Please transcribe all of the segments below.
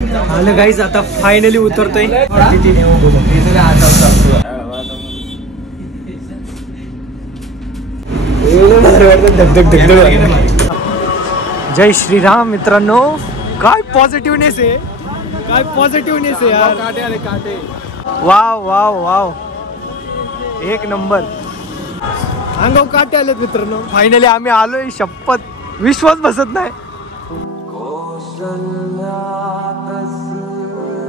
आलं गाईज, आता फायनली उतरतोय. जय श्रीराम मित्रांनो. काय पॉझिटिव्हनेस आहे, काय पॉझिटिव्हनेस आहे यार. काटे आले काटे. वाव वाव वाव, एक नंबर. अंगाव काटे आलेत मित्रांनो. फायनली आम्ही आलोय. शपथ, विश्वास बसत नाही.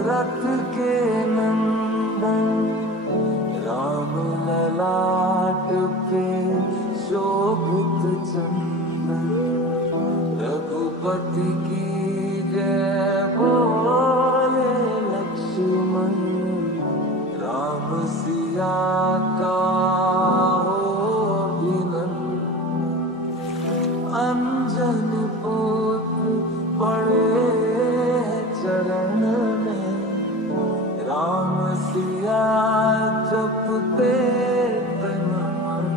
रथ के नंदन राम ललाट पे शोभित चंदन रघुपति की जय बोले लक्ष्मण राम सिया का हो अभिनंदन अंजन पुत्र पड़े चरण में राम सिया जपते तन मन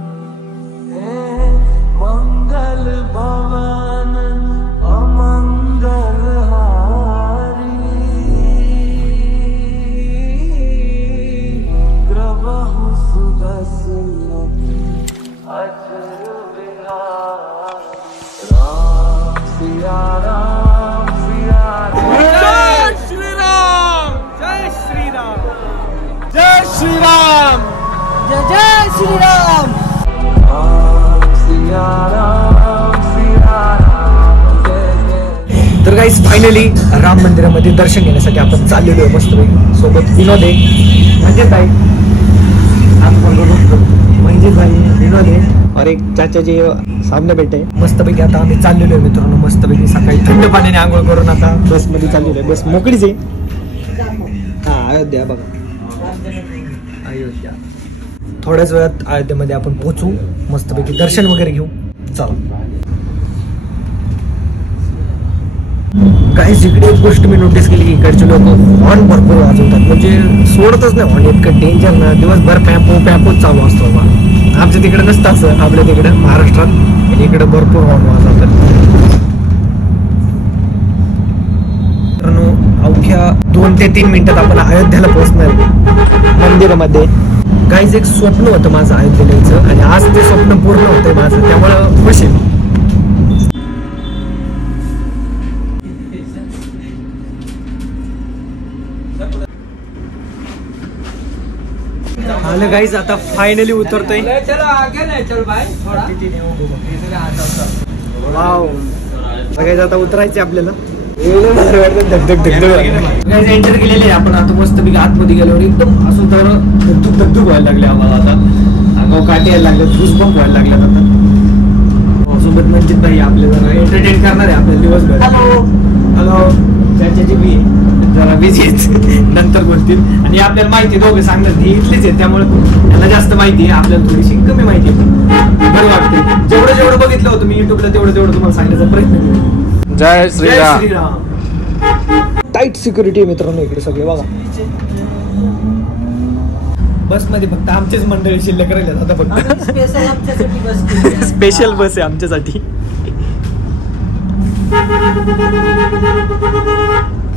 हे मंगल भवन अमंगल हारी कृपहु सुदर्शन अचर विहार राम सिया राम सिया जय श्री राम जय श्री राम जय श्री राम जय जय श्री राम सिया राम सिया राम जय. तर गाईस फायनली राम मंदिरामध्ये दर्शन घेण्यासाठी आपण चाललेलो आहे. मस्त सोबत विनोद आहे, म्हणजे भाई म्हणजे भाई विनोद आहे और एक चाचाजी सामने बैठे. मस्तपैकी आता आम्ही चाललेलो आहे मित्रांनो. मस्तपैकी सकाळी थंड पाण्याने आंघोळ करून आता बस मध्ये चाललेलो आहे. बस मोकळीच आहे. हा, अयोध्या बघा, अयोध्या. थोड्याच वेळात अयोध्येमध्ये आपण पोहोचू. मस्तपैकी दर्शन वगैरे घेऊ. चला काही इकडे एक गोष्ट मी नोटीस केली की इकडचे लोक हॉर्न भरपूर वाजवतात. म्हणजे सोडतच नाही हॉर्न. इतकं डेंजर ना, दिवसभर पॅपोच चालू असतो बाबा. आमच्या तिकडे नसतं असं. आपल्या तिकडे महाराष्ट्रात आणि इकडे भरपूर हॉर्न वाजवतात. अवघ्या 2 ते 3 मिनिटात आपण अयोध्याला पोहोचणार मंदिरामध्ये. काहीच एक स्वप्न होतं माझं अयोध्येला यायचं आणि आज ते स्वप्न पूर्ण होतंय माझं. त्यामुळं खुश आहे. आलं गाईज, आता फायनली उतरतोय. वाव गाईज, आता उतरायचे आपल्याला. एंटर केलेले आपण आता. मस्त पैकी आतमध्ये गेल्यावर एकदम असं तर धगधग व्हायला लागले आम्हाला. आता अंगावर काटे यायला लागले, घुसबंप व्हायला लागल्यात. आता सोबत मंजित भाई आपले जरा एंटरटेन करणार आहे आपल्याला दिवसभर. हॅलो हॅलो, चाचाची बी जरा बिझी आहेत, नंतर बोलतील. आणि आपल्याला माहिती दोघे सांगणार हे इथलेच आहे, त्यामुळे त्यांना जास्त माहिती आहे, आपल्याला थोडीशी कमी माहिती आहे. पण बरं वाटतं. जेवढं बघितलं होतं मी युट्यूबला तेवढं तुम्हाला सांगण्याचा प्रयत्न केला. जय श्रीराम. जय श्रीराम. टाईट सिक्युरिटी मित्रांनो इकडे सगळे बघा. बस मध्ये फक्त आमचेच मंडळी शिल्लक राहिले आता. फक्त स्पेशल बस आहे आमच्यासाठी.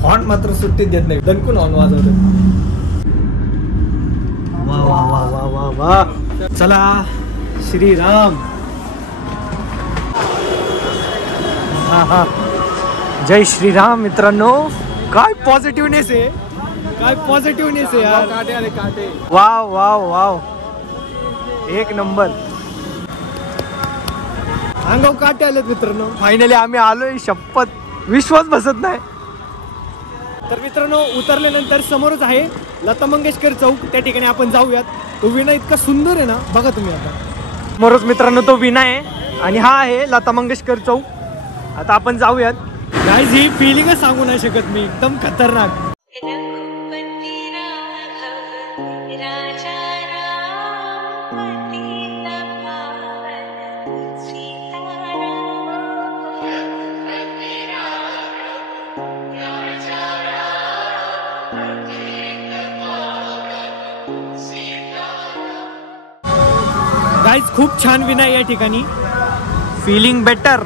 हॉर्न मात्र सुट्टीत देत नाही, दणकून हॉर्न वाजवतात. वा वा वा वा वा वा. चला श्रीराम. हा हा, जय श्रीराम मित्रांनो. काय पॉझिटिव्हनेस आहे, काय पॉझिटिव्हनेस आहे यार. काटे आले काटे. वाव वाव वाव, एक नंबर. अंगाव काटे आलेत मित्रांनो. फायनली आम्ही आलोय. शपथ, विश्वास बसत नाही. तर मित्रांनो उतरल्यानंतर समोरच आहे लता मंगेशकर चौक. त्या ठिकाणी आपण जाऊयात. तो विना इतका सुंदर आहे ना, बघा तुम्ही. आता समोरच मित्रांनो तो विना आहे आणि हा आहे लता मंगेशकर चौक. आता आपण जाऊयात. गाईज, ही फिलिंगच सांगू नाही शकत मी. एकदम खतरनाक. गाईज, खूप छान विना आहे या ठिकाणी. Feeling better.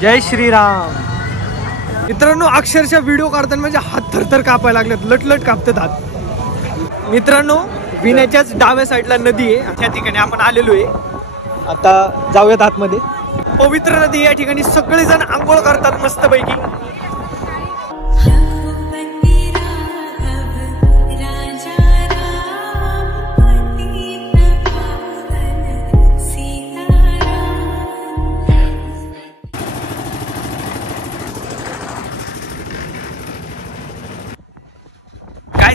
जय श्रीराम. मित्रांनो अक्षरशः व्हिडिओ काढताना म्हणजे हात थरथर कापायला लागलेत, लटलट कापतात हात. मित्रांनो विण्याच्याच डाव्या साईडला नदी आहे, त्या ठिकाणी आपण आलेलो आहे. आता जाऊयात आतमध्ये. पवित्र नदी या ठिकाणी सगळेजण आंघोळ करतात मस्तपैकी.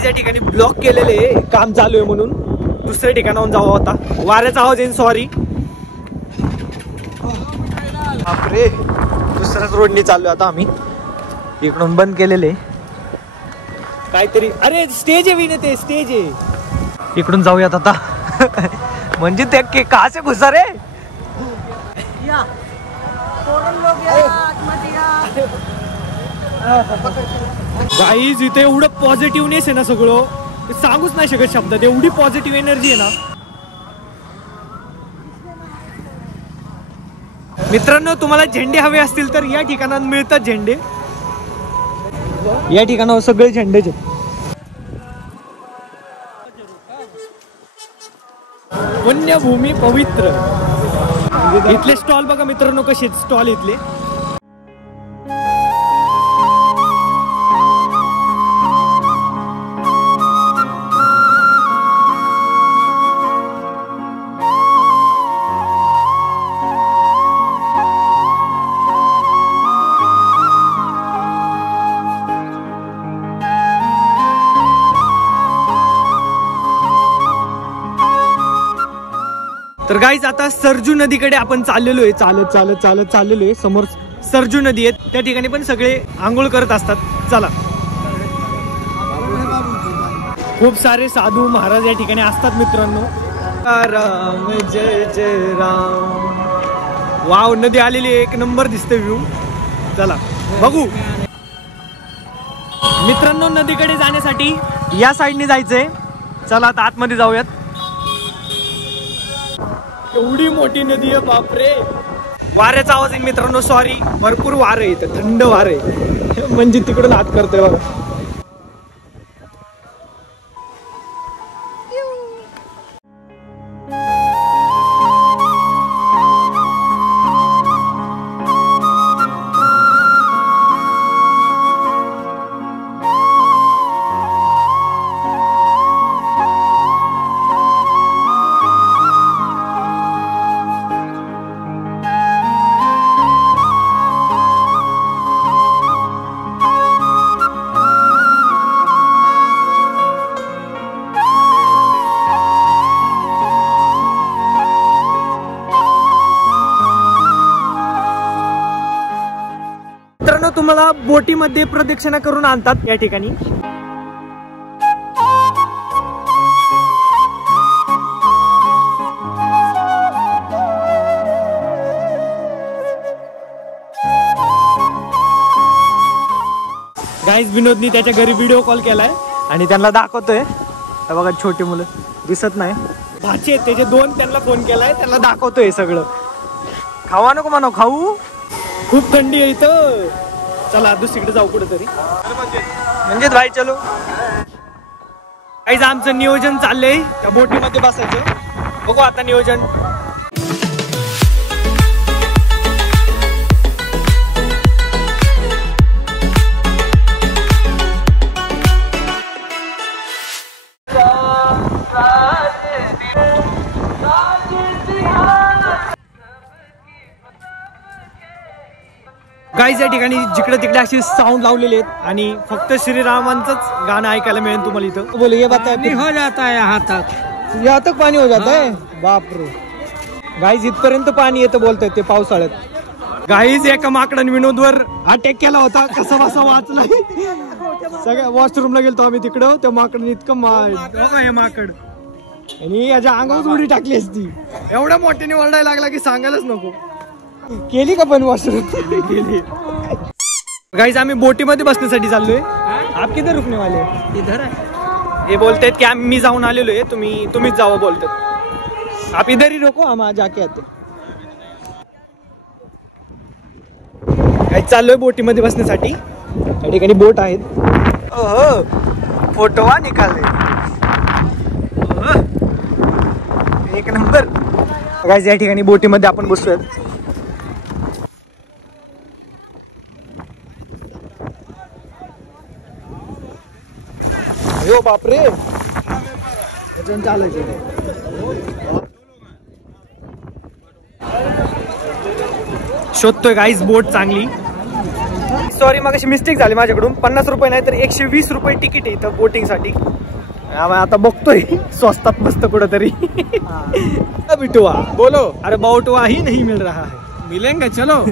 या ठिकाणी ब्लॉक केलेले काम चालू आहे म्हणून दुसऱ्या ठिकाणाहून जावं होता. वाऱ्याचा आवाज येईल, सॉरी. बापरे, दुसऱ्याच रोडनी चाललो आता आम्ही. इकडून बंद केलेले काहीतरी. अरे स्टेज आहे विने, ते स्टेज आहे. इकडून जाऊयात आता. म्हणजे ते के कहासे घुसा रे. गाईज इथे एवढं पॉझिटिव्हनेस आहे ना, सगळं सांगूच नाही शकत शब्दात. एवढी पॉझिटिव्ह एनर्जी आहे ना. मित्रांनो तुम्हाला झेंडे हवे असतील तर या ठिकाणावर मिळतात झेंडे. या ठिकाणावर सगळे झेंडेच आहेत. वन्यभूमी पवित्र. इथले स्टॉल बघा मित्रांनो कसे स्टॉल इथले. तर गाईज आता सरजू नदीकडे आपण चाललेलो आहे. चालत चालत चालत चाललेलो आहे. समोर सरजू नदी आहे, त्या ठिकाणी पण सगळे आंघोळ करत असतात. चला. खूप सारे साधू महाराज या ठिकाणी असतात मित्रांनो. राम जय जय राम. वाव, नदी आलेली एक नंबर दिसते व्ह्यू. चला बघू. मित्रांनो नदीकडे जाण्यासाठी या साईडने जायचंय. चला आता आतमध्ये जाऊयात. एवढी मोठी नदी आहे, बापरे. वाऱ्याचा आवाज आहे मित्रांनो, सॉरी. भरपूर वारं आहे इथं, थंड वारं आहे. म्हणजे तिकडून हात करतोय बघा. तुम्हाला बोटीमध्ये प्रदक्षिणा करून आणतात या ठिकाणी. गाईज विनोदनी त्याच्या घरी व्हिडिओ कॉल केलाय आणि त्यांना दाखवतोय. बघा छोटी मुलं दिसत नाही, भाचे त्याचे दोन. त्यांना फोन केलाय, त्यांना दाखवतोय सगळं. खावा नको म्हणा, खाऊ. खूप थंडी आहे इथं. चला दुसरीकडे जाऊ कुठेतरी. म्हणजे भाई चलो. काहीच आमचं नियोजन चाललंय त्या बोटीमध्ये बसायचं. बघू आता नियोजन. गाईज या ठिकाणी जिकडे तिकडे अशी साऊंड लावलेले आहेत आणि फक्त श्रीरामांचंच गाणं ऐकायला मिळेल तुम्हाला इथं. बोले ये बात हो जाता है यहाँ तक पाणी हो जाता है. बापरे गाईज इथपर्यंत पाणी येतं बोलतायत ते पावसाळ्यात. गाईज एका माकडाने विनोदवर अटॅक केला होता, कसा बसा वाचला. सगळ्या वॉशरूमला गेलतो आम्ही तिकडं. त्या माकडाने इतकं हे माकड आणि याच्या अंगावर उडी टाकली असती. एवढ्या मोठ्याने ओरडायला लागला की सांगायलाच नको. केली का पण वॉशरूम केली. गाइस आम्ही बोटीमध्ये बसण्यासाठी चाललोय. आप किधर रुकने वाले? इधर आहे. हे बोलतायत की मी जाऊन आलेलो आहे, तुम्हीच जावं बोलतात. आप इधर ही रोको, हम आज जाके आते. गाइस चाललोय बोटीमध्ये बसण्यासाठी. त्या ठिकाणी बोट आहेत. ओहो फोटोवा निकाले एक नंबर. गाइस या ठिकाणी बोटीमध्ये आपण बसूयात. अयो बापरे चालायचं. शोधतोय गाईज बोट चांगली. सॉरी मग अशी मिस्टेक झाली माझ्याकडून. 50 रुपये नाही तर 120 रुपये तिकीट आहे इथं बोटिंग साठी. आता बघतोय स्वस्तात मस्त कुठंतरी. बिटुआ बोलो. अरे बाउटवा ही नहीं मिल रहा है. मिलेंगे चलो.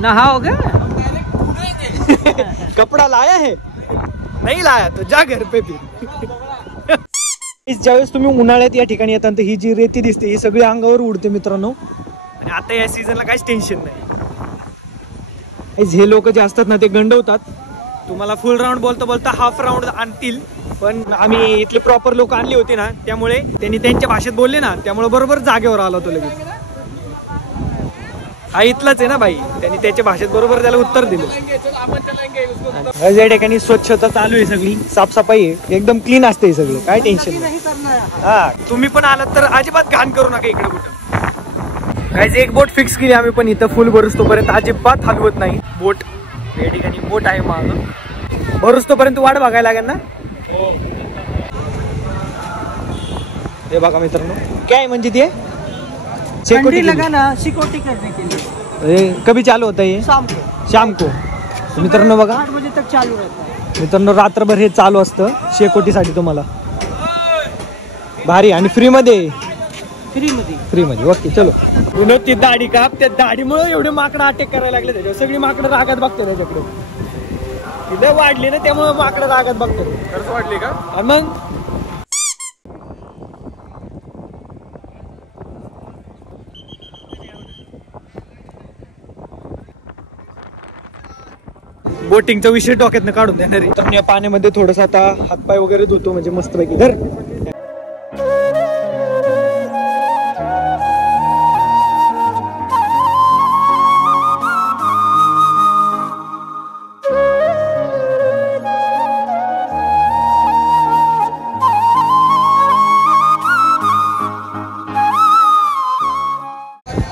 नहाओगे कपड़ा लाया है नहीं लाया तो जा घर पे फिर. ज्यावेळेस तुम्ही उन्हाळ्यात या ठिकाणी येतात तर ही जी रेती दिसते ही सगळी अंगावर उडते मित्रांनो. आणि आता या सीझनला काहीच टेन्शन नाही. हे लोक जे असतात ना ते गंडवतात. तुम्हाला फुल राऊंड बोलता बोलता हाफ राऊंड आणतील. पण आम्ही इथले प्रॉपर लोक आणली होती ना त्यामुळे त्यांनी त्यांच्या भाषेत बोलले ना त्यामुळे बरोबर जागेवर आला होतो लगेच. हा इथलाच आहे ना भाई. त्यांनी त्याच्या भाषेत बरोबर त्याला उत्तर दिलं. या ठिकाणी स्वच्छता चालू आहे सगळी. साफसफाई आहे एकदम क्लीन असते सगळं. काय टेन्शन नाही. हा तुम्ही पण आलात तर अजिबात घाण करू नका इकडे कुठं. गाइस एक बोट फिक्स केली आम्ही पण इथं फुल भरुस्तोपर्यंत अजिबात हलवत नाही बोट. या ठिकाणी बोट आहे माग. भरुस्तोपर्यंत वाट बघायला लागेल ना. हे बघा मित्रांनो काय म्हणजे ते सिक्योरिटी लगाना सिक्योरिटी करने के लिए. कभी चालू होता है? शाम को. मित्रांनो बघा 8 बजे तक चालू रहता है. मित्रांनो रात्रभर हे चालू असतं शेकोटीसाठी तुम्हाला. भारी आणि फ्री मध्ये. ओके चलो. ती दाढी काप. त्या दाढीमुळे एवढे माकडं अटॅक करायला लागले त्याच्यावर. सगळी माकडं रागात बघतात त्याच्याकडे. तिथे वाढली ना त्यामुळे माकडं रागात बघतात. खरंच वाढली का मग. बोटिंगचा विषय डोक्यातनं काढून देणार आहे. तर या पाण्यामध्ये थोडस आता हातपाय वगैरे धुतो म्हणजे मस्तपैकी. धर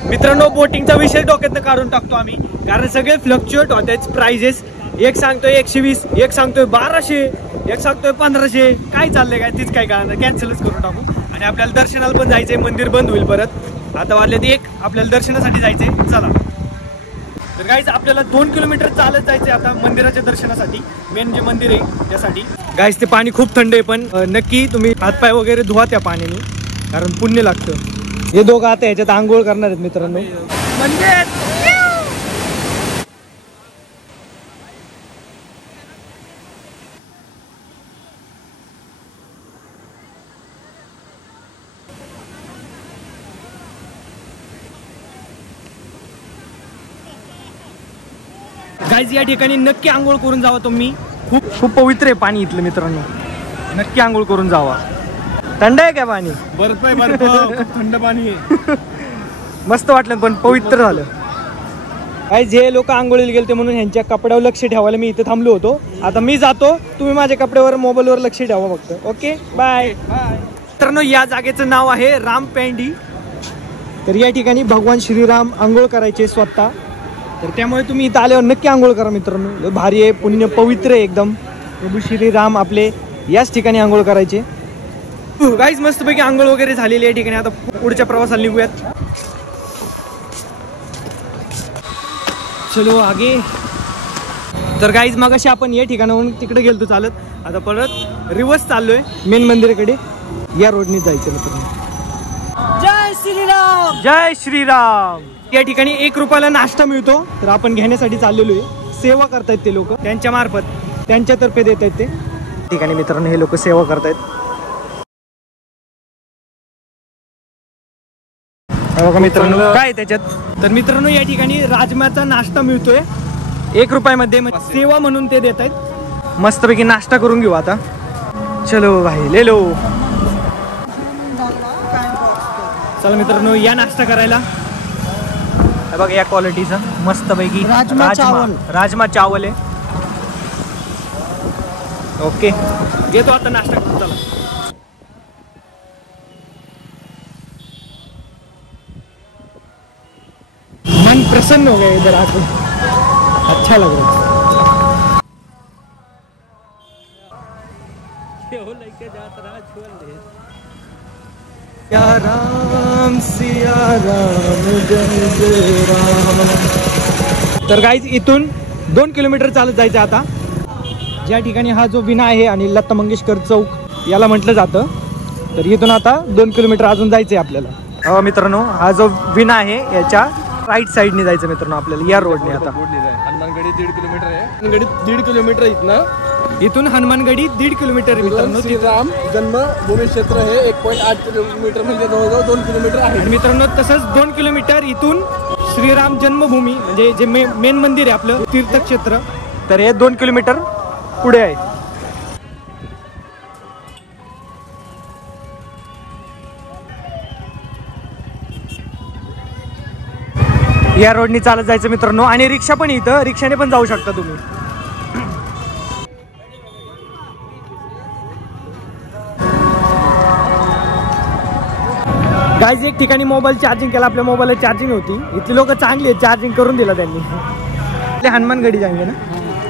मित्रांनो बोटिंगचा विषय डोक्यातनं काढून टाकतो आम्ही. कारण सगळे फ्लक्च्युएट होत आहेत प्राइजेस. एक सांगतोय 120, एक सांगतोय 1200, एक सांगतोय 1500. काय चाललंय काय तीच काय कळणार. कॅन्सलच करून टाकू. आणि आपल्याला दर्शनाला पण जायचंय. मंदिर बंद होईल परत. आता वाजले 1 आपल्याला दर्शनासाठी जायचंय. चला तर गाईज आपल्याला 2 किलोमीटर चालत जायचंय आता मंदिराच्या दर्शनासाठी. मेन जे मंदिर आहे त्यासाठी. गाईज ते पाणी खूप थंड आहे पण नक्की तुम्ही हातपाय वगैरे धुवा त्या पाण्याने कारण पुण्य लागतं. हे दोघं आता ह्याच्यात आंघोळ करणार आहेत मित्रांनो. गाईज या ठिकाणी नक्की आंघोळ करून जावा तुम्ही. खूप पवित्र आहे पाणी इथलं मित्रांनो. नक्की आंघोळ करून जावा. थंड आहे का पाणी? बर्फ आहे. बर्फ थंड पाणी आहे. मस्त वाटलं पण पवित्र झालं. काय जे लोक आंघोळीला गेलते म्हणून ह्यांच्या कपड्यावर लक्ष ठेवायला मी इथे थांबलो होतो. आता मी जातो. तुम्ही माझ्या कपड्यावर मोबाईलवर लक्ष ठेवा फक्त. Okay bye. मित्रांनो या जागेचं नाव आहे रामपेंडी. तर या ठिकाणी भगवान श्रीराम आंघोळ करायचे स्वतः. तर त्यामुळे तुम्ही इथं आल्यावर नक्की आंघोळ करा मित्रांनो. भारी आहे पुण्य पवित्र आहे एकदम. प्रभू श्रीराम आपले याच ठिकाणी आंघोळ करायचे. गाईज मस्तपैकी आंघोळ वगैरे झालेली आहे ठिकाणी. आता पुढच्या प्रवासाला निघूयात. चलो आगे. तर गाईज मगाशी आपण या ठिकाणाहून तिकडे गेलतो चालत. आता परत रिवर्स चाललोय मेन मंदिराकडे. या रोडने जायचं मित्रांनो. जय श्रीराम. जय श्रीराम. या ठिकाणी 1 रुपयाला नाश्ता मिळतो. तर आपण घेण्यासाठी चाललेलो आहे. सेवा करतायत ते लोक त्यांच्या मार्फत. त्यांच्यातर्फे देत आहेत ते ठिकाणी मित्रांनो. हे लोक सेवा करतायत. बघा मित्रांनो काय त्याच्यात. तर मित्रांनो या ठिकाणी राजमाचा नाश्ता मिळतोय 1 रुपयामध्ये. सेवा म्हणून ते देत आहेत. मस्तपैकी नाश्ता करून घेऊ आता. चलो भाई ले लो. चला मित्रांनो या नाश्ता करायला. बघा या क्वालिटीचं मस्त पैकी राजमा चावल आहे. ओके घेतो आता नाश्ता करून. चला मन प्रसन्न हो गया इधर आके, अच्छा लग रहा है. या राम सिया राम जय जय राम. तर गाईज इथून 2 किलोमीटर चालत जायचं आता. ज्या ठिकाणी हा जो विना आहे आणि लता मंगेशकर चौक याला म्हटलं जातं, तर इथून आता 2 किलोमीटर अजून जायचं आहे आपल्याला. मित्रांनो हा जो विना आहे याच्या राईट साईडने जायचं मित्रांनो आपल्याला, या रोडने. आता हनुमानगडी 1.5 किलोमीटर आहे. हनुमानगडी 1.5 किलोमीटर इथून हनुमानगडी 1.5 किलोमीटर आहे मित्रांनो. श्रीराम जन्मभूमी क्षेत्र हे 1.8 किलोमीटर म्हणजे जवळजवळ 2 किलोमीटर आहे. आणि मित्रांनो तसंच 2 किलोमीटर इथून श्रीराम जन्मभूमी म्हणजे जे मेन मंदिर आहे आपलं तीर्थक्षेत्र, तर हे 2 किलोमीटर पुढे आहे. या रोडनी चालत जायचं मित्रांनो. आणि रिक्षा पण इथं, रिक्षाने पण जाऊ शकता तुम्ही. गाईज एक ठिकाणी मोबाईल चार्जिंग केला, आपल्या मोबाईलला चार्जिंग होती. इथली लोक चांगली आहेत, चार्जिंग करून दिला त्यांनी. आपले हनुमानगडी जायचे ना.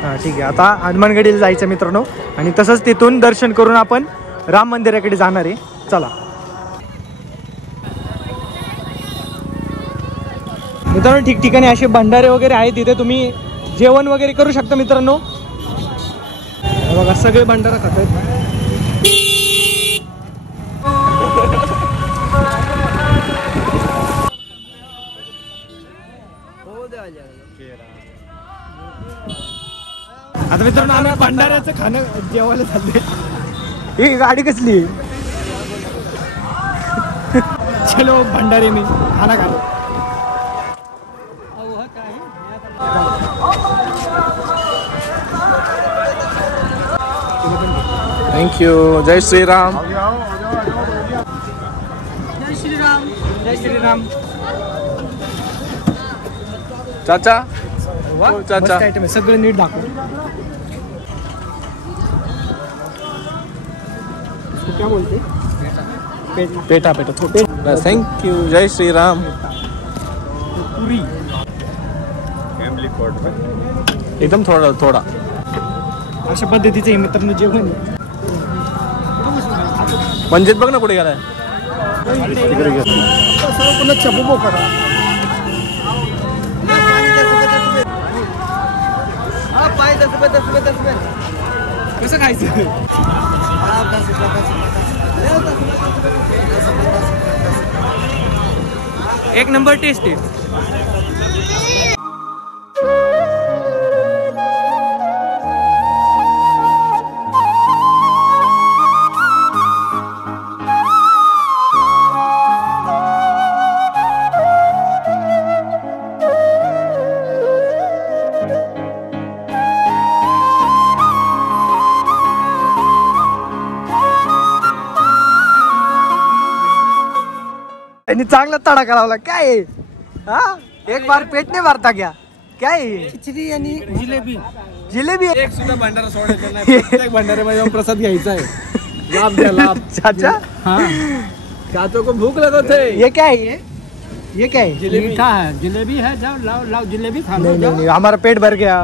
हां ठीक आहे, आता हनुमानगडीला जायचं मित्रांनो. आणि तसंच तिथून दर्शन करून आपण राम मंदिराकडे जाणार आहे. चला मित्रांनो, ठिकठिकाणी असे भंडारे वगैरे आहेत, तिथे तुम्ही जेवण वगैरे करू शकता मित्रांनो. बघा सगळे भंडारा खात आहेत. आता मित्रांनो आम्ही भंडाऱ्याचं खाणं जेवायला चालले. ही गाडी कसली चलो भंडारे मी खाना खालो. थँक्यू. जय श्रीराम. जय श्रीराम. जय श्रीराम. चाचा चाचा आयटम आहे, सगळं नीट दाखव. क्या बोलते पेटा पेटा पेटा. थँक्यू. जय श्रीराम. पुरी एकदम थोडा अशा पद्धतीचे मित्रांनो जेवण. म्हणजेच बघ ना कुठे गेलाय. चपो करा. कसं खायचं. एक नंबर टेस्ट आहे. चांगला तडाखा लावला. काय आहे हा, एक बार पेट नाही भरता क्या. काय आहे खिचडी आणि जिलेबी. जिलेबी एक सुद्धा भंडारा सोडायचा नाही. प्रत्येक भंडाऱ्यामध्ये जाऊन प्रसाद घ्यायचा आहे. लाभ द्या लाभ. चाचा हाँ चाचो को भूख लगा थे. ये क्या है ये क्या है. मीठा है. जिलेबी है. जाओ लाओ लाओ जिलेबी खा लो. नहीं हमारा पेट भर गया,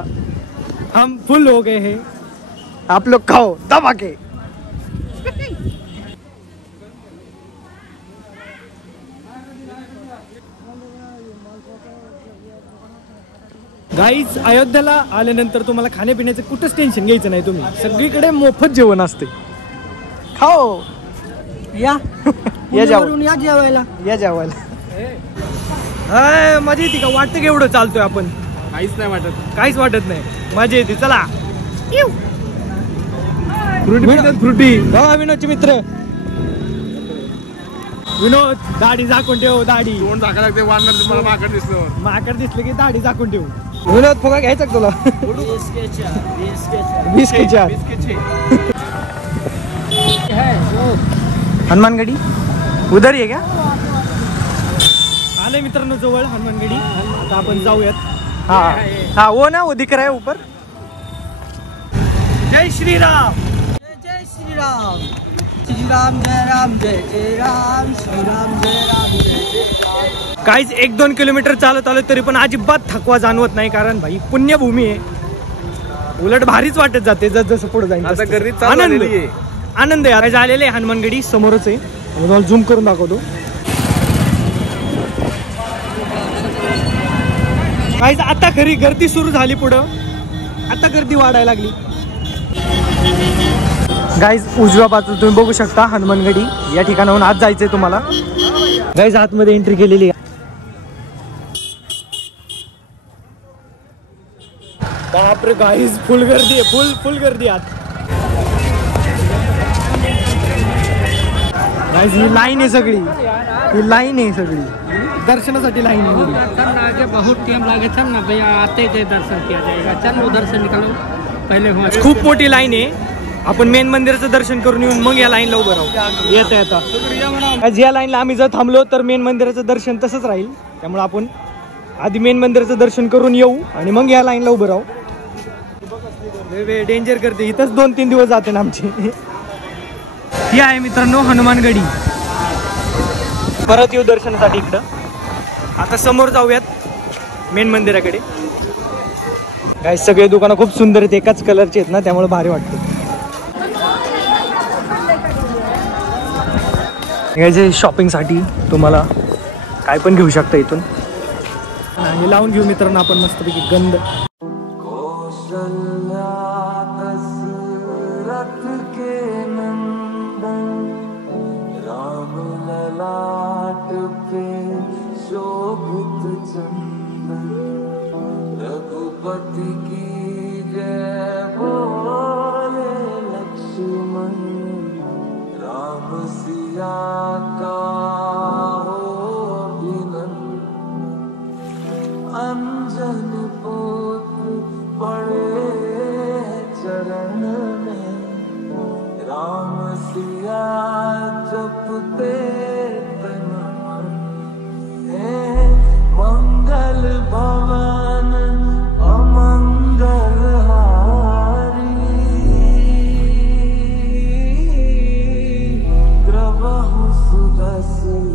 हम फुल हो गए हैं. आप लोग खाओ दबा के. गाईज अयोध्याला आल्यानंतर तुम्हाला खाण्यापिण्याचं कुठंच टेन्शन घ्यायचं नाही. तुम्ही सगळीकडे मोफत जेवण असते. खाओ या या जेवायला या जेवायला. मजा येते का. वाटतं की एवढं चालतोय आपण. काहीच नाही वाटत. काहीच वाटत नाही. मजा येते. चला फ्रुटी. बघा विनोदचे मित्र. विनोद दाढी झाकून ठेव. दाढी तोंड झाका लागते. वाढणार तुम्हाला माकड दिसलं. माकड दिसलं की दाढी झाकून ठेव. विनोद फुगा घ्यायचा तुला. 20 के 4. हनुमानगढ़ी उधर ही है क्या? आलोय मित्रांनो जवळ हनुमानगडी. आता आपण जाऊयात. हा वो ना वो दिख रहा है ऊपर. जय श्रीराम. जय श्रीराम. श्रीराम जय राम जय जय राम. श्रीराम जय राम जय जय राम. काहीच 1-2 किलोमीटर चालत आलो तरी पण अजिबात थकवा जाणवत नाही. कारण भाई पुण्यभूमी आहे. उलट भारीच वाटत जाते जसं पुढे जाईल. आता गर्दी चालू झालेली आहे. आनंद आहे. झालेले हनुमानगडी समोरच आहे. तुम्हाला झूम करून दाखवतो. काहीच आता खरी गर्दी सुरू झाली. पुढं आता गर्दी वाढायला लागली. गाईज उजव्या बाजूला तुम्ही बघू शकता हनुमानगडी. या ठिकाणाहून आज जायचंय तुम्हाला. गाईज आतमध्ये एंट्री केलेली आहे. बापरे गाईज फुल गर्दी आहे. फुल गर्दी आत. गाईज ही लाईन आहे सगळी. ही लाईन आहे सगळी. दर्शनासाठी लाईन आहे. बहुत टाइम लगे चल ना भैया आते थे दर्शन किया जाएगा. चलो दर्शन निकालो पहले. खूप मोठी लाईन आहे. आपण मेन मंदिराचं दर्शन करून येऊन मग या लाईनला उभं राहू. येता या लाईनला आम्ही जर थांबलो तर मेन मंदिराचं दर्शन तसंच राहील. त्यामुळे आपण आधी मेन मंदिराचं दर्शन करून येऊ आणि मग या लाईनला उभं राहू. डेंजर करते. इथंच 2-3 दिवस जाते ना आमची. ही आहे मित्रांनो हनुमानगडी. परत येऊ दर्शनासाठी इकडं. आता समोर जाऊयात मेन मंदिराकडे. काय सगळे दुकानं खूप सुंदर आहेत. एकाच कलरचे आहेत ना त्यामुळे भारी वाटतं. याचे शॉपिंगसाठी तुम्हाला काय पण घेऊ शकता इथून. आणि लावून घेऊ मित्रांनो आपण मस्तपैकी गंध. रघुपति की जय बोले लक्ष्मण. राम सिया का हो अभिनंदन. अंजन पुत्र पड़े चरण में. राम सिया जपते तन मन. मंगल भवन अमंगल हारी. प्रभु सुदर्शन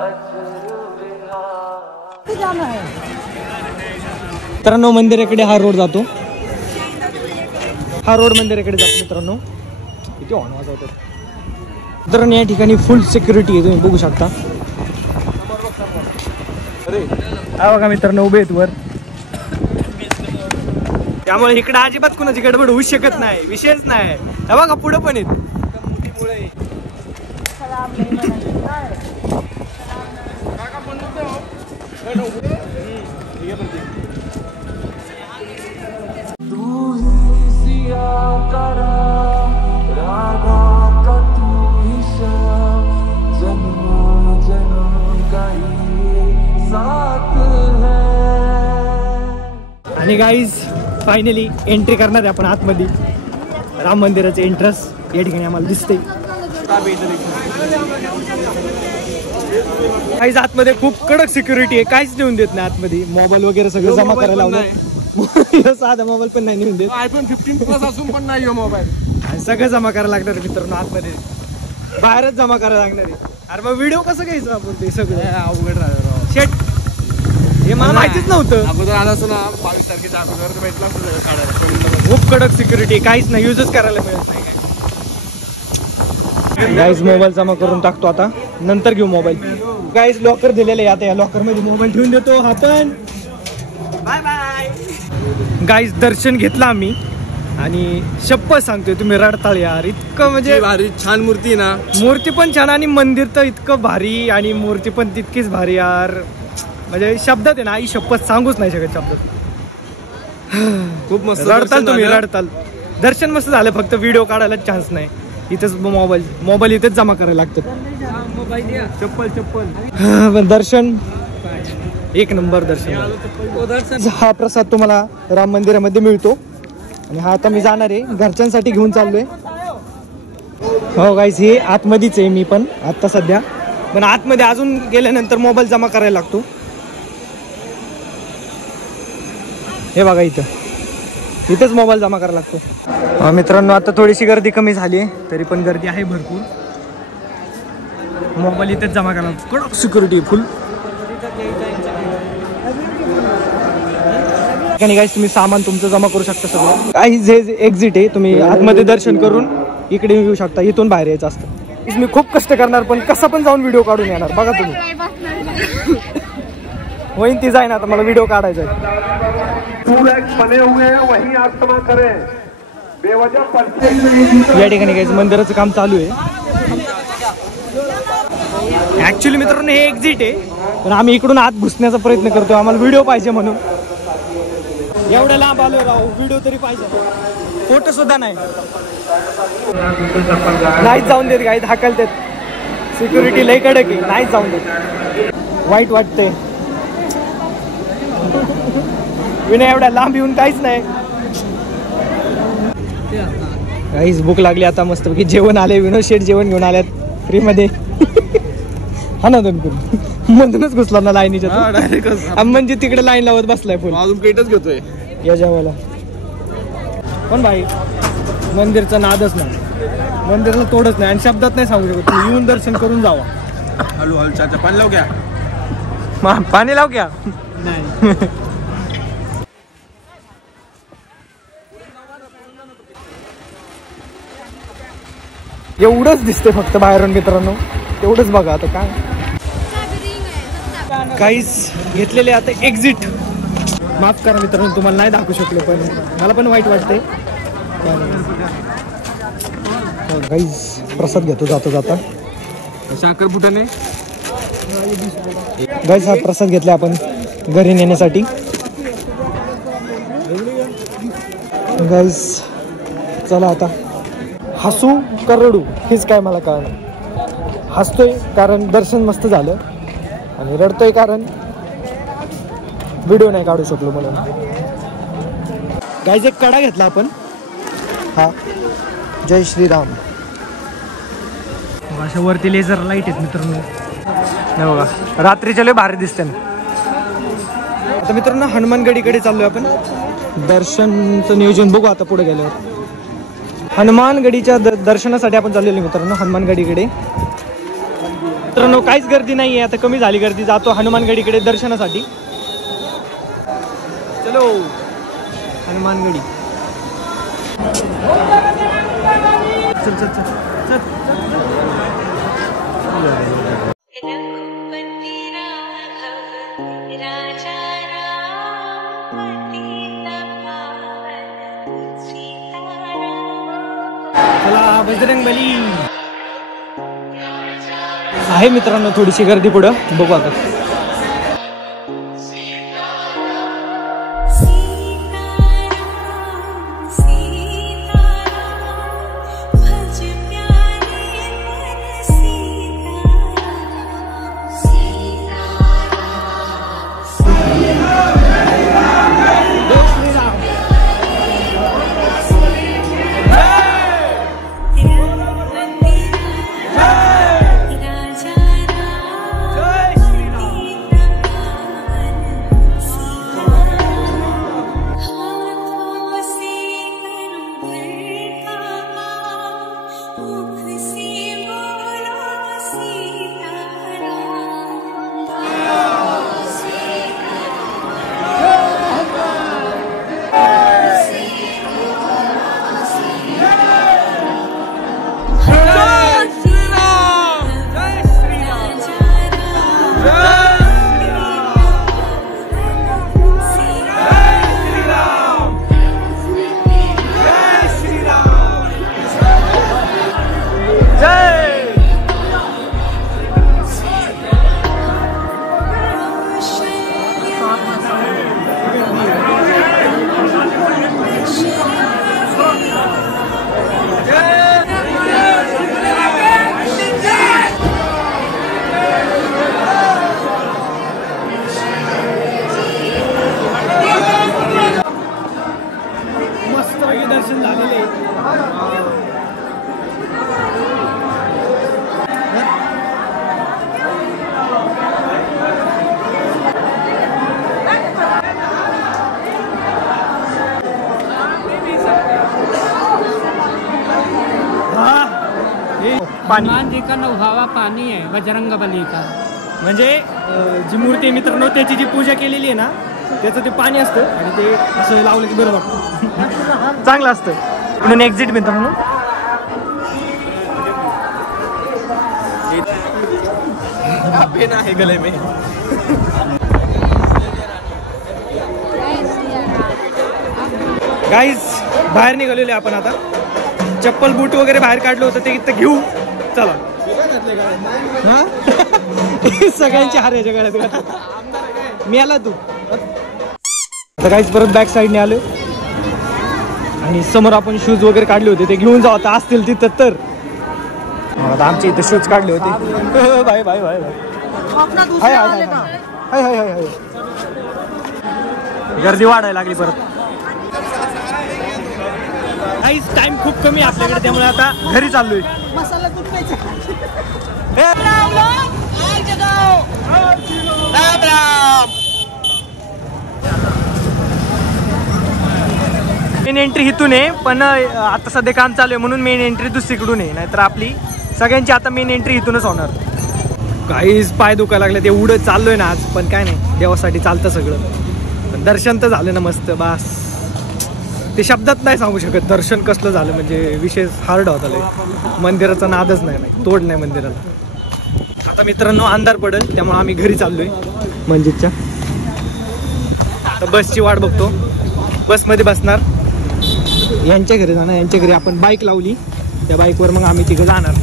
अजर विहार. जाना है मित्रांनो मंदिराकडे हा रोड जातो. हा रोड मंदिराकडे जातो मित्रांनो. किती हॉर्न वाजवतात मित्रांनो. या ठिकाणी फुल सिक्युरिटी आहे. तुम्ही बघू शकता. हा बघा मित्रांनो उभे आहेत वर. त्यामुळे इकडे अजिबात कुणाची गडबड होऊ शकत नाही. विषयच नाही. हा बघा पुढे पण आहेत. तू ही सिया करा राधा का तू ही श्याम. जन्मों जन्म का ये साथ है. आणि गाईज फायनली एंट्री करणार आहे आपण आतमध्ये. राम मंदिराचे एंट्रन्स या ठिकाणी आम्हाला दिसते. काहीच आतमध्ये खूप कडक सिक्युरिटी आहे. काहीच नेऊन देत नाही आतमध्ये. मोबाईल वगैरे सगळं जमा करायला लावलं. साधा मोबाईल पण नाही नेऊन देत. iPhone 15 प्लस असून पण नाही मोबाईल. सगळं जमा करायला लागणार आहे मित्रांनो आतमध्ये. बाहेरच जमा करायला लागणार आहे. अरे मग व्हिडिओ कसं घ्यायचं आपण ते सगळं. अवघड राहिलं. शेट हे मला माहितीच नव्हतं. अगोदर आला असतो ना 22 तारखेच्या अगोदर भेटला असतो काढायला. खूप कडक सिक्युरिटी. काहीच नाही. युजच करायला मिळत नाही. गाईज मोबाईल जमा करून टाकतो आता. नंतर घेऊ मोबाईल. गाईज लॉकर दिलेलं आहे. आता या लॉकर मध्ये मोबाईल ठेवून देतो आपण. Bye bye. गाईज दर्शन घेतलं आम्ही आणि शपथ सांगतोय तुम्ही रडताळ यार. इतकं म्हणजे भारी छान मूर्ती ना. मूर्ती पण छान आणि मंदिर तर इतकं भारी आणि मूर्ती पण तितकीच भारी यार. म्हणजे शब्दात आहे ना आई शपथ सांगूच नाही शकत शब्दात. खूप मस्त रडताल तुम्ही रडताल. दर्शन मस्त झालं. फक्त व्हिडिओ काढायला चान्स नाही. इथेच मोबाईल इथेच जमा करायला लागतात. पण दर्शन एक नंबर दर्शन. हा प्रसाद तुम्हाला राम मंदिरामध्ये मिळतो. आणि हा आता मी जाणार आहे घरच्यांसाठी घेऊन चाललोय. हो गाईस हे आतमध्येच आहे मी पण आता सध्या. पण आतमध्ये अजून गेल्यानंतर मोबाईल जमा करायला लागतो. हे बघा इथंच मोबाईल जमा करायला लागतो. मित्रांनो आता थोडीशी गर्दी कमी झाली आहे, तरी पण गर्दी आहे भरपूर. मोबाईल इथेच जमा करायला लागतो. कडक सिक्युरिटी फुल. गाईस तुम्ही सामान तुमचं जमा करू शकता सगळं. काही जे एक्झिट आहे, तुम्ही आतमध्ये दर्शन करून इकडे येऊ शकता. इथून बाहेर यायचं असतं. मी खूप कष्ट करणार, पण कसं पण जाऊन व्हिडिओ काढून येणार. बघा तुम्ही वहीन ती जाईन. आता मला व्हिडिओ काढायचा आहे. या ठिकाणी काही मंदिराचं काम चालू आहे. ऍक्च्युली मित्रांनो हे एक्झिट आहे, पण आम्ही इकडून आत घुसण्याचा प्रयत्न करतोय. आम्हाला व्हिडिओ पाहिजे म्हणून एवढ्या लांब आलो राहू. व्हिडिओ तरी पाहिजे, फोटो सुद्धा नाही जाऊन देत. काही हाकलतात. सिक्युरिटी लय कडक आहे, नाही जाऊन देत. वाईट वाटतंय. विनय एवढ्या लांब येऊन काहीच नाही. काहीच भूक लागली आता. मस्त की जेवण आले. विनोद शेठ जेवण घेऊन आल्यात फ्री मध्ये. हा ना मधूनच घुसला ना लाईनीच्या. म्हणजे तिकडे लाईन लावत बसलाय फोन. अजून पेटच घेतोय या जेवायला. पण भाई मंदिरचा नादच नाही. मंदिरला तोडच नाही आणि शब्दात नाही सांगू शकत. तुम्ही येऊन दर्शन करून जावा. हळू हळू चाचा पाणी लाव घ्या. पाणी लाव घ्या. नाही एवढंच दिसते फक्त बाहेरून मित्रांनो. तेवढंच बघा. आता काय काहीच घेतलेले आता एक्झिट. माफ करा मित्रांनो तुम्हाला नाही दाखवू शकलो, पण मला पण वाईट वाटते. काहीच प्रसाद घेतो जाता जाता. साखरपुटाने गाईस हा प्रसाद घेतला आपण घरी नेण्यासाठी. गाईस चला आता. हसू का रडू हेच काय मला कळलं. हसतोय कारण दर्शन मस्त झालं, आणि रडतोय कारण व्हिडिओ नाही काढू शकलो म्हणून. गाईज एक कडा घेतला आपण. हा जय श्रीराम. अशा वरती लेझर लाईट आहेत मित्रांनो. हे बघा रात्रीच्या लय भारी दिसते ना. आता मित्रांनो हनुमानगडीकडे चाललोय आपण. दर्शनचं नियोजन बघू आता पुढे गेल्यावर. हनुमानगडीच्या दर्शनासाठी आपण चाललेलो मित्रांनो हनुमानगडीकडे. मित्रांनो काहीच गर्दी नाही आहे, आता कमी झाली गर्दी. जातो हनुमानगडीकडे दर्शनासाठी. चलो हनुमानगडी. चल चल चल चल. चला बजरंगबली. आहे मित्रांनो थोडीशी गर्दी पुढं. बघू आता. पाणी हनुमान जी का नौहावा पाणी आहे बजरंग बली का. म्हणजे जी मूर्ती आहे मित्रांनो त्याची जी पूजा केलेली आहे ना त्याचं ते पाणी असतं आणि ते असं लावलं की बरं वाटतं. चांगलं असतं. म्हणून एक्झिट मित्रांनो. आहे गले में गाईज बाहेर निघालेले आपण आता. चप्पल बूट वगैरे बाहेर काढलं होतं ते इथं घेऊ. चला हा सगळ्यांची हार याच्या गळ्यात. मी आला तू आता काहीच परत बॅक साईडने आलो आणि समोर आपण शूज वगैरे काढले होते ते घेऊन जाऊ आता असतील तिथं तर. आता आमचे इथे शूज काढले होते. Bye bye bye bye. गर्दी वाढायला लागली परत. काहीच टाइम खूप कमी आपल्याकडे त्यामुळे आता घरी चाललोय. मसाला कुठवायचा. मेन एंट्री इथून आहे पण आता सध्या काम चालू आहे म्हणून मेन एंट्री दुसरीकडून आहे. नाहीतर आपली सगळ्यांची आता मेन एंट्री इथूनच होणार. काहीच पाय दुखायला लागले ते उडत चाललोय ना आज. पण काय नाही देवासाठी चालतं सगळं. दर्शन तर झालं ना मस्त बास. ते शब्दात नाही सांगू शकत दर्शन कसलं झालं. म्हणजे विशेष हार्ड होता लय. मंदिराचा नादच नाही तोड नाही मंदिराला. आता मित्रांनो अंधार पडेल त्यामुळे आम्ही घरी चाललोय मंजितच्या. बसची वाट बघतो. बसमध्ये बसणार यांच्या घरी जाणार. यांच्या घरी आपण बाईक लावली त्या बाईकवर मग आम्ही तिकडे जाणार.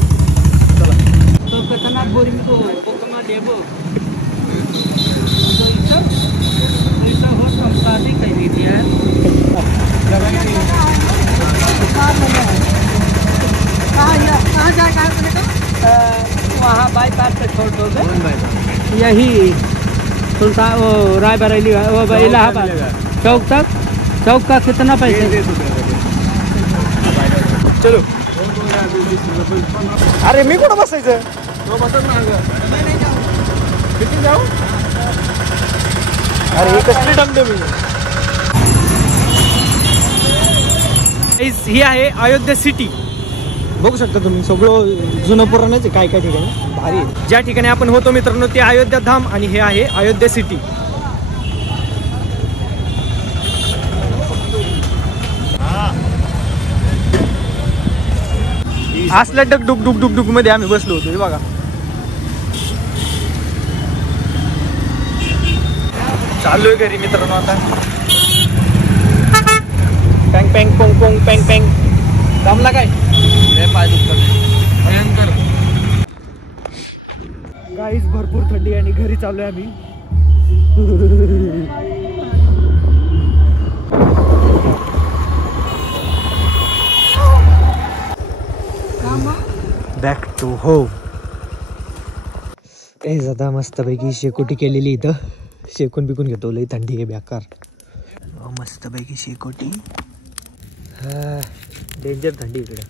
वहाँ बाईपास पे छोड़ दोगे यही सुल्तान वो रायबरेली वो इलाहाबाद चौक का कितना पैसे. चलो. अरे मी कुठं बसायचं. अरे कसली डमडमी. ही आहे अयोध्या सिटी. बघू शकता तुम्ही सगळं जुनं पुराणच आहे. काय काय ठिकाणी भारी आहे. ज्या ठिकाणी आपण होतो मित्रांनो ते अयोध्या धाम आणि हे आहे अयोध्या सिटी. असल्या डुक डुक डुक डुक मध्ये आम्ही बसलो होतो. हे बघा चाललोय घरी मित्रांनो आता. पँग पँग पोंग पोंग पँग पँग. जमला काय भयंकर. गाईस भरपूर थंडी आणि घरी चाललोय आम्ही. Back to home. काही आता मस्तपैकी शेकोटी केलेली इथं. शेकून बिकून घेतो. लई थंडी आहे बेकार. मस्तपैकी शेकोटी. डेंजर थंडी इकडे.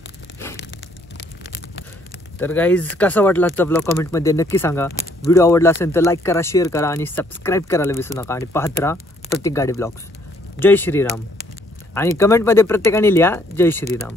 तर गाईज कसा वाटला आजचा ब्लॉग कमेंटमध्ये नक्की सांगा. व्हिडिओ आवडला असेल तर लाईक करा शेअर करा आणि सबस्क्राईब करायला विसरू नका. आणि पाहत राहा प्रत्येक गाडी ब्लॉग्स. जय श्रीराम. आणि कमेंटमध्ये प्रत्येकाने लिहा जय श्रीराम.